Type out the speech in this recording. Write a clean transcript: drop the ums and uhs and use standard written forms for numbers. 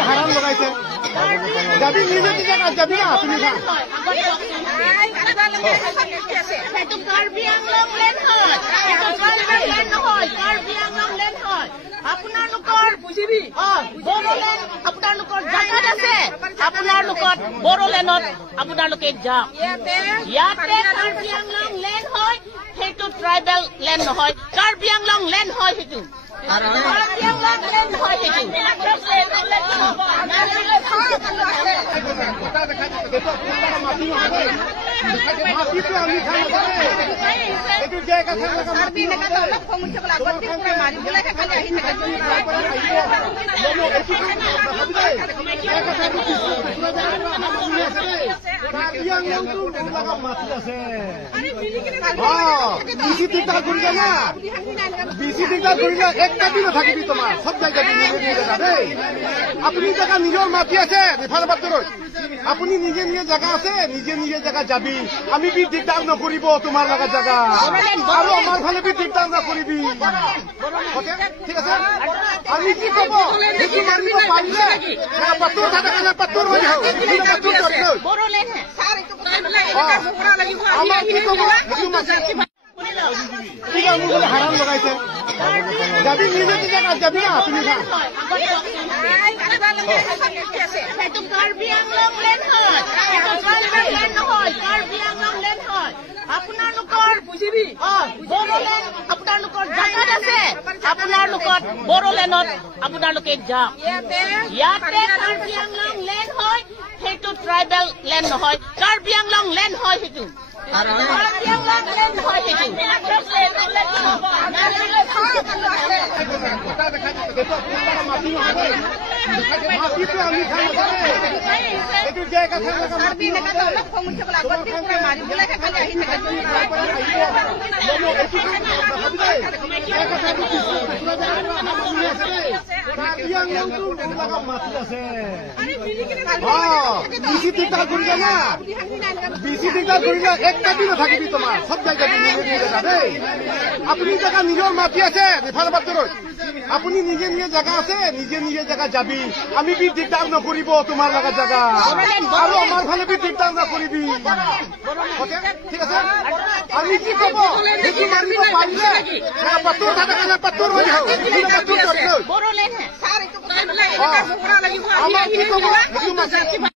হারাম লগাইছে যাবি নিজে নিজে কাজ যাবি না তুমি বড়োলেণ্ডত আপোনালোকে যাওক ইয়াতে কাৰ্বি আংলং লেণ্ড হয় সেইটো ট্ৰাইবেল লেণ্ড নহয় কাৰ্বি আংলং লেণ্ড হয় সেইটো কাৰ্বি আংলং লেণ্ড হয় একটা দিনও থাকিবি তোমার সব জায়গায় আপনি জায়গা নিজের মাটি আছে রিফাল বাদ্দরত আপনি নিজে নিজে জায়গা আছে নিজে নিজে জায়গা যাবি আমি বি দিগদার নকরিব তোমার লাগা জায়গা আর আমার ভালে বি দিগদার নকরিবি ঠিক আছে আমি কি কব সেইটো মানিব পাৰিলে পাত্তৰ থাকা কানে পাত্তৰ হৈ যাও পাত্তৰ কৰিলো আমাৰ কি কব সেইটো হাৰাম লগাইছে যাবি নিজে নিজে কাজ যাবি না তুমি কাৰ্বি আংলং লেণ্ড হয় কাৰ্বি আংলং লেণ্ড হয় আপোনালোকৰ বড়োলেণ্ড আপোনালোকৰ জাগাত আছে আপোনালোকৰ বড়োলেণ্ডত আপোনালোকে যাওক ইয়াতে কাৰ্বি আংলং লেণ্ড হয় সেইটো ট্ৰাইবেল লেণ্ড নহয় কাৰ্বি আংলং লেণ্ড হয় সেইটো কাৰ্বি আংলং লেণ্ড হয় সেইটো একটা দিনও থাকিবি তোমার সব জায়গায় আপনি জায়গা নিজের মাটি আছে রিফাল বাদ্দরত আপনি নিজে নিজে জায়গা আছে নিজে নিজে জায়গা যাবি আমি বি দিগদার নকরিব তোমার লাগা জায়গা আর আমার ভালে বি দিগদার নকরিবি ঠিক আছে আমি কি কব সেইটো মানিব পাৰিলে পাত্তৰ থাকা কানে পাত্তৰ হৈ যাও পাত্তৰ কৰিলো বড়োলেণ্ড আমাৰ কি কব সেইটো